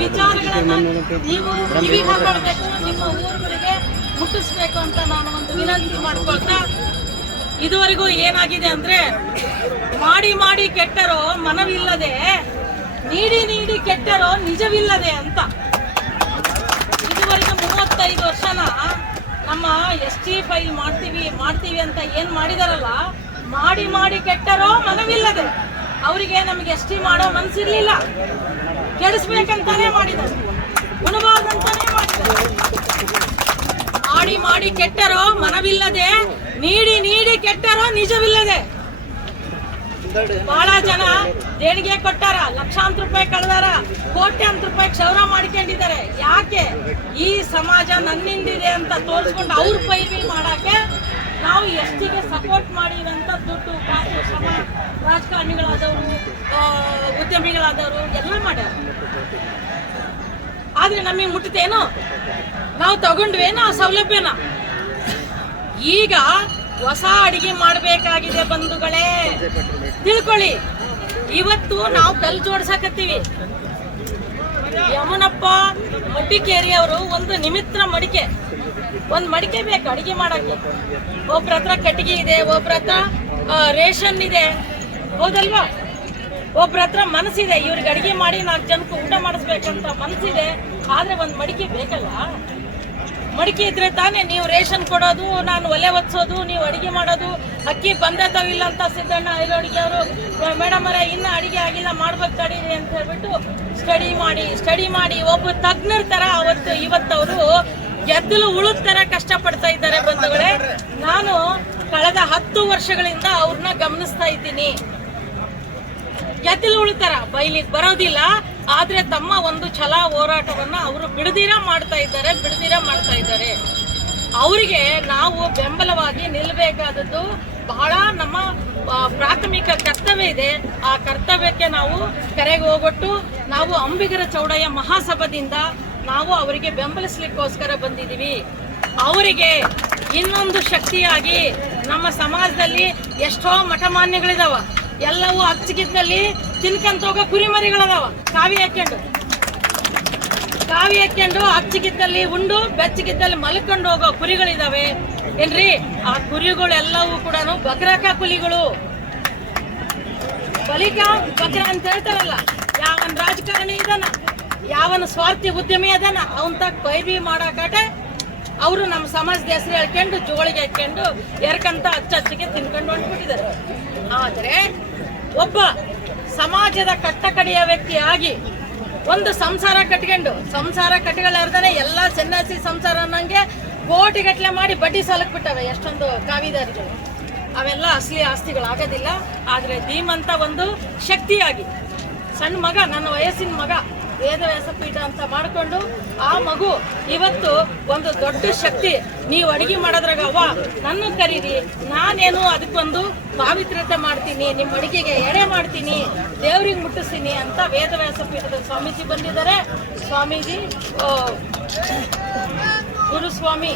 ವಿಚಾರಗಳನ್ನ ನೀವು ಕಿವಿ ಹಾಕೊಳ್ಬೇಕು, ನಿಮ್ಮ ಊರುಗಳಿಗೆ ಮುಟ್ಟಿಸ್ಬೇಕು ಅಂತ ನಾನು ಒಂದು ವಿನಂತಿ ಮಾಡ್ಕೊಳ್ತಾ, ಇದುವರೆಗೂ ಏನಾಗಿದೆ ಅಂದ್ರೆ ಮಾಡಿ ಮಾಡಿ ಕೆಟ್ಟರೋ ಮನವಿಲ್ಲದೆ, ನೀಡಿ ನೀಡಿ ಕೆಟ್ಟರೋ ನಿಜವಿಲ್ಲದೆ ಅಂತ. ಇದುವರೆಗೆ 35 ವರ್ಷನ ನಮ್ಮ ST ಫೈಲ್ ಮಾಡ್ತೀವಿ ಅಂತ ಏನ್ ಮಾಡಿದಾರಲ್ಲ, ಮಾಡಿ ಮಾಡಿ ಕೆಟ್ಟರೋ ಮನವಿಲ್ಲದೆ. ಅವರಿಗೆ ನಮಗೆ ST ಮಾಡೋ ಮನಸ್ಸಿರ್ಲಿಲ್ಲ, ಕೆಡಿಸ್ಬೇಕಂತಾನೆ ಮಾಡಿದ್ದಾರೆ, ಉಣಬಾರ್ದಂತಾನೆ ಮಾಡಿದ್ದಾರೆ. ಮಾಡಿ ಮಾಡಿ ಕೆಟ್ಟರೋ ಮನವಿಲ್ಲದೆ, ನೀಡಿ ನೀಡಿ ಕೆಟ್ಟರೋ ನಿಜವಿಲ್ಲದೆ. ಬಹಳ ಜನ ದೇಣಿಗೆ ಕೊಟ್ಟಾರ, ಲಕ್ಷಾಂತರ ರೂಪಾಯಿ ಕಳೆದಾರ, ಕೋಟ್ಯಾಂತರ ರೂಪಾಯಿ ಕ್ಷೌರ ಮಾಡ್ಕೊಂಡಿದ್ದಾರೆ. ಯಾಕೆ? ಈ ಸಮಾಜ ನನ್ನಿಂದಿದೆ ಅಂತ ತೋರಿಸ್ಕೊಂಡು ಅವ್ರ ಪೈವಿ ಮಾಡಕ್ಕೆ ನಾವು STಗೆ ಸಪೋರ್ಟ್ ಮಾಡಿದಂತ ದುಡ್ಡು ಕಾಸು ಶ್ರಮ ರಾಜಕಾರಣಿಗಳಾದವರು, ಉದ್ಯಮಿಗಳಾದವರು ಎಲ್ಲ ಮಾಡ್ಯಾರ. ಆದ್ರೆ ನಮಗೆ ಮುಟ್ಟತೇನೋ, ನಾವು ತಗೊಂಡ್ವೇನೋ ಆ ಸೌಲಭ್ಯನ. ಈಗ ಹೊಸ ಅಡಿಗೆ ಮಾಡಬೇಕಾಗಿದೆ ಬಂಧುಗಳೇ, ತಿಳ್ಕೊಳ್ಳಿ. ಇವತ್ತು ನಾವು ಕಲ್ಲು ಜೋಡ್ಸಾಕತ್ತೀವಿ. ಯಮನಪ್ಪ ಮಡ್ಡಿಕೇರಿ ಅವರು ಒಂದು ನಿಮಿತ್ರ ಮಡಿಕೆ, ಒಂದು ಮಡಿಕೆ ಬೇಕು ಅಡಿಗೆ ಮಾಡಕ್ಕೆ. ಒಬ್ರ ಹತ್ರ ಕಟ್ಟಿಗೆ ಇದೆ, ಒಬ್ರ ಹತ್ರ ರೇಷನ್ ಇದೆ, ಹೌದಲ್ವಾ? ಒಬ್ರ ಹತ್ರ ಮನಸ್ಸಿದೆ, ಇವ್ರಿಗೆ ಅಡಿಗೆ ಮಾಡಿ 4 ಜನಕ್ಕೆ ಊಟ ಮಾಡಿಸ್ಬೇಕಂತ ಮನಸ್ಸಿದೆ. ಆದ್ರೆ ಒಂದು ಮಡಿಕೆ ಬೇಕಲ್ಲ. ಮಡಿಕೆ ಇದ್ರೆ ತಾನೇ ನೀವು ರೇಷನ್ ಕೊಡೋದು, ನಾನು ಒಲೆ ಒತ್ಸೋದು, ನೀವು ಅಡಿಗೆ ಮಾಡೋದು. ಅಕ್ಕಿ ಬಂದತಾವಿಲ್ಲ ಅಂತ ಸಿದ್ದಣ್ಣ ಅಡಿಗೆ ಅವರು, ಮೇಡಮ್ ಅವರೇ ಇನ್ನ ಅಡಿಗೆ ಆಗಿಲ್ಲ, ಮಾಡ್ಬೇಕು ತಡೀರಿ ಅಂತ ಹೇಳ್ಬಿಟ್ಟು ಸ್ಟಡಿ ಮಾಡಿ ಒಬ್ಬ ತಜ್ಞರ ತರ ಇವತ್ತವರು ಗೆದ್ದಲು ಉಳಿದ ತರ ಕಷ್ಟಪಡ್ತಾ ಇದ್ದಾರೆ ಬಂಧುಗಳೇ. ನಾನು ಕಳೆದ 10 ವರ್ಷಗಳಿಂದ ಅವ್ರನ್ನ ಗಮನಿಸ್ತಾ ಇದ್ದೀನಿ. ಗೆದ್ದಲು ಉಳಿತಾರ, ಬೈಲಿಗೆ ಬರೋದಿಲ್ಲ, ಆದ್ರೆ ತಮ್ಮ ಒಂದು ಛಲ ಹೋರಾಟವನ್ನ ಅವರು ಬಿಡದಿರ ಮಾಡ್ತಾ ಇದ್ದಾರೆ. ಅವರಿಗೆ ನಾವು ಬೆಂಬಲವಾಗಿ ನಿಲ್ಲಬೇಕಾದದ್ದು ಬಹಳ ನಮ್ಮ ಪ್ರಾಥಮಿಕ ಕರ್ತವ್ಯ ಇದೆ. ಆ ಕರ್ತವ್ಯಕ್ಕೆ ನಾವು ಕರೆಗೆ ಹೋಗೊಟ್ಟು ನಾವು ಅಂಬಿಗರ ಚೌಡಯ್ಯ ಮಹಾಸಭಾದಿಂದ ನಾವು ಅವರಿಗೆ ಬೆಂಬಲಿಸ್ಲಿಕ್ಕೋಸ್ಕರ ಬಂದಿದ್ದೀವಿ. ಅವರಿಗೆ ಇನ್ನೊಂದು ಶಕ್ತಿಯಾಗಿ ನಮ್ಮ ಸಮಾಜದಲ್ಲಿ ಎಷ್ಟೋ ಮಠಮಾನ್ಯಗಳಿದಾವ, ಎಲ್ಲವೂ ಅಚ್ಚಗಿದ್ದಲ್ಲಿ ತಿನ್ಕಂತ ಹೋಗೋ ಕುರಿಮರಿಗಳದಾವ, ಕಾವಿ ಹಾಕ್ಕೊಂಡು ಅಚ್ಚಗಿದ್ದಲ್ಲಿ ಉಂಡು ಬೆಚ್ಚಗಿದ್ದಲ್ಲಿ ಮಲ್ಕೊಂಡು ಹೋಗೋ ಕುರಿಗಳಿದಾವೆ ಏನ್ರಿ. ಆ ಕುರಿಗಳೆಲ್ಲವೂ ಕೂಡ ಬಕ್ರಾಕ ಕುಲಿಗಳು, ಬಲಿಕಾ ಬಕ್ರ ಅಂತ ಹೇಳ್ತಾರಲ್ಲ. ಯಾವನ್ ರಾಜಕಾರಣಿ ಇದಾನ, ಯಾವನ ಸ್ವಾರ್ಥಿ ಉದ್ಯಮಿ ಅದಾನ, ಅವನ್ ತಕ್ಕ ಪೈಬಿ ಮಾಡಾಕಟೆ ಅವರು ನಮ್ಮ ಸಮಾಜದ ಹೆಸರು ಹೇಳ್ಕೊಂಡು ಜೋಳಿಗೆ ಹಾಕೊಂಡು ಎರಕಂತ ಅಚ್ಚಚ್ಚಿಗೆ ತಿನ್ಕೊಂಡು ಹೊಂಟ್ಬಿಟ್ಟಿದ್ದಾರೆ. ಆದರೆ ಒಬ್ಬ ಸಮಾಜದ ಕಟ್ಟಕಡೆಯ ವ್ಯಕ್ತಿಯಾಗಿ ಒಂದು ಸಂಸಾರ ಕಟ್ಟಿಗಳಾರ್ದಾನೆ ಎಲ್ಲ ಸನ್ಯಾಸಿ ಸಂಸಾರ ಅನ್ನಂಗೆ ಕೋಟಿಗಟ್ಟಲೆ ಮಾಡಿ ಬಡ್ಡಿ ಸಾಲಕ್ಕೆ ಬಿಟ್ಟವೆ ಎಷ್ಟೊಂದು ಕಾವಿದಾರಿಗಳು. ಅವೆಲ್ಲ ಅಸಲಿ ಆಸ್ತಿಗಳಾಗೋದಿಲ್ಲ. ಆದರೆ ಧೀಮಂತ ಒಂದು ಶಕ್ತಿಯಾಗಿ ಸಣ್ಣ ಮಗ, ನನ್ನ ವಯಸ್ಸಿನ ಮಗ, ವೇದವ್ಯಾಸಪೀಠ ಅಂತ ಮಾಡಿಕೊಂಡು ಆ ಮಗು ಇವತ್ತು ಒಂದು ದೊಡ್ಡ ಶಕ್ತಿ. ನೀವು ಅಡಿಗೆ ಮಾಡೋದ್ರಾಗ ಅವ್ವ ನನ್ನ ಕರೀರಿ, ನಾನೇನು ಅದಕ್ಕೊಂದು ಪಾವಿತ್ರ್ಯತೆ ಮಾಡ್ತೀನಿ, ನಿಮ್ಮ ಅಡಿಗೆಗೆ ಎಡೆ ಮಾಡ್ತೀನಿ, ದೇವ್ರಿಗೆ ಮುಟ್ಟಿಸ್ತೀನಿ ಅಂತ ವೇದವ್ಯಾಸಪೀಠದ ಸ್ವಾಮೀಜಿ ಬಂದಿದ್ದಾರೆ. ಸ್ವಾಮೀಜಿ ಗುರುಸ್ವಾಮಿ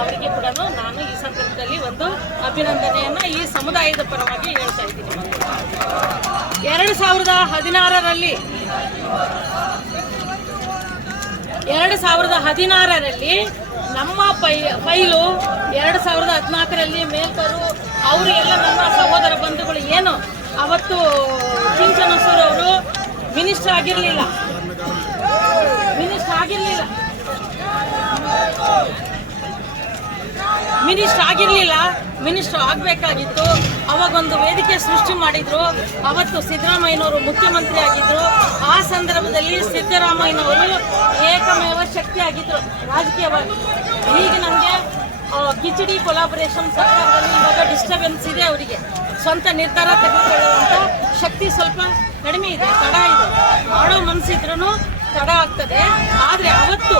ಅವರಿಗೆ ಕೂಡ ನಾನು ಈ ಸಂದರ್ಭದಲ್ಲಿ ಒಂದು ಅಭಿನಂದನೆಯನ್ನ ಈ ಸಮುದಾಯದ ಪರವಾಗಿ ಹೇಳ್ತಾ ಇದ್ದೀನಿ. 2016ರಲ್ಲಿ ನಮ್ಮ ಫೈಲು 2014ರಲ್ಲಿ ಮೇಲ್ಕರು ಅವರು ಎಲ್ಲ ನಮ್ಮ ಸಹೋದರ ಬಂಧುಗಳು ಏನು ಅವತ್ತು ಚಿಂಚನಸೂರು ಅವರು ಮಿನಿಸ್ಟರ್ ಆಗಿರಲಿಲ್ಲ. ಮಿನಿಸ್ಟರ್ ಆಗಬೇಕಾಗಿತ್ತು. ಅವಾಗೊಂದು ವೇದಿಕೆ ಸೃಷ್ಟಿ ಮಾಡಿದ್ರು. ಅವತ್ತು ಸಿದ್ದರಾಮಯ್ಯನವರು ಮುಖ್ಯಮಂತ್ರಿ ಆಗಿದ್ರು. ಆ ಸಂದರ್ಭದಲ್ಲಿ ಸಿದ್ದರಾಮಯ್ಯನವರು ಏಕಮೇವ ಶಕ್ತಿ ಆಗಿದ್ರು ರಾಜಕೀಯವಾಗಿ. ಈಗ ನಮಗೆ ಕಿಚಡಿ ಕೊಲಾಬರೇಷನ್ ಸರ್ಕಾರದಲ್ಲಿ ಇವಾಗ ಡಿಸ್ಟರ್ಬೆನ್ಸ್ ಇದೆ. ಅವರಿಗೆ ಸ್ವಂತ ನಿರ್ಧಾರ ತೆಗೆದುಕೊಳ್ಳುವಂಥ ಶಕ್ತಿ ಸ್ವಲ್ಪ ಕಡಿಮೆ ಇದೆ, ತಡ ಇದೆ. ಮಾಡೋ ಮನಸ್ಸಿದ್ರೂ ತಡ ಆಗ್ತದೆ. ಆದರೆ ಅವತ್ತು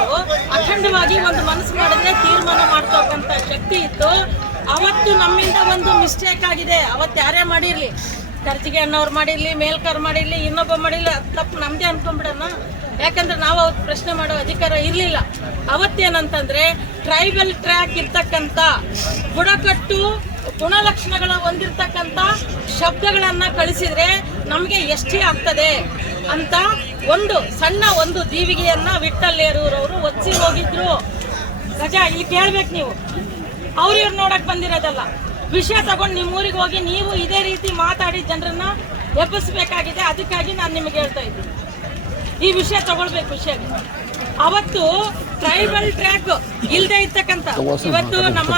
ಅಖಂಡವಾಗಿ ಒಂದು ಮನಸ್ಸು ಮಾಡಿದ್ರೆ ತೀರ್ಮಾನ ಮಾಡ್ತಕ್ಕಂಥ ಶಕ್ತಿ ಇತ್ತು. ಅವತ್ತು ನಮ್ಮಿಂದ ಒಂದು ಮಿಸ್ಟೇಕ್ ಆಗಿದೆ. ಅವತ್ತು ಯಾರೇ ಮಾಡಿರಲಿ, ಖರ್ಚಿಗೆ ಅನ್ನೋರು ಮಾಡಿರಲಿ, ಮೇಲ್ಕರ್ ಮಾಡಿರಲಿ, ಇನ್ನೊಬ್ಬ ಮಾಡಿರಲಿ, ತಪ್ಪು ನಮ್ಮದೇ ಅನ್ಕೊಂಡ್ಬಿಡೋಣ. ಯಾಕಂದ್ರೆ ನಾವು ಅವತ್ತು ಪ್ರಶ್ನೆ ಮಾಡೋ ಅಧಿಕಾರ ಇರಲಿಲ್ಲ. ಅವತ್ತೇನಂತಂದ್ರೆ ಟ್ರೈಬಲ್ ಟ್ರ್ಯಾಕ್ ಇರ್ತಕ್ಕಂಥ ಬುಡಕಟ್ಟು ಗುಣಲಕ್ಷಣಗಳ ಹೊಂದಿರತಕ್ಕಂಥ ಶಬ್ದಗಳನ್ನು ಕಳಿಸಿದ್ರೆ ನಮಗೆ ಎಷ್ಟಿ ಆಗ್ತದೆ ಅಂತ ಒಂದು ದೀವಿಗೆಯನ್ನ ವಿಠ್ಠಲೇರೂರವರು ಒತ್ತಿ ಹೋಗಿದ್ರು. ಗಜ ಇಲ್ಲಿ ಕೇಳ್ಬೇಕು ನೀವು, ಇವ್ರು ನೋಡಕ್ ಬಂದಿರೋದಲ್ಲ. ವಿಷಯ ತಗೊಂಡು ನಿಮ್ಮ ಊರಿಗೆ ಹೋಗಿ ನೀವು ಇದೇ ರೀತಿ ಮಾತಾಡಿ ಜನರನ್ನ ಎಬ್ಬಿಸ್ಬೇಕಾಗಿದೆ. ಅದಕ್ಕಾಗಿ ನಾನು ನಿಮಗೆ ಹೇಳ್ತಾ ಇದ್ದೀನಿ, ಈ ವಿಷಯ ತಗೊಳ್ಬೇಕು. ವಿಷಯ ಅವತ್ತು ಟ್ರೈಬಲ್ ಟ್ರ್ಯಾಕ್ ಇಲ್ಲದೆ ಇರ್ತಕ್ಕಂಥ, ಇವತ್ತು ನಮ್ಮ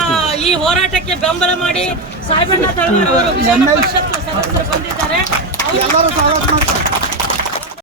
ಈ ಹೋರಾಟಕ್ಕೆ ಬೆಂಬಲ ಮಾಡಿ ಸಾಹೇಬಣ್ಣ ತಳವಾರ್ ಅವರು ವಿಧಾನ ಪರಿಷತ್ ಸದಸ್ಯರು ಬಂದಿದ್ದಾರೆ.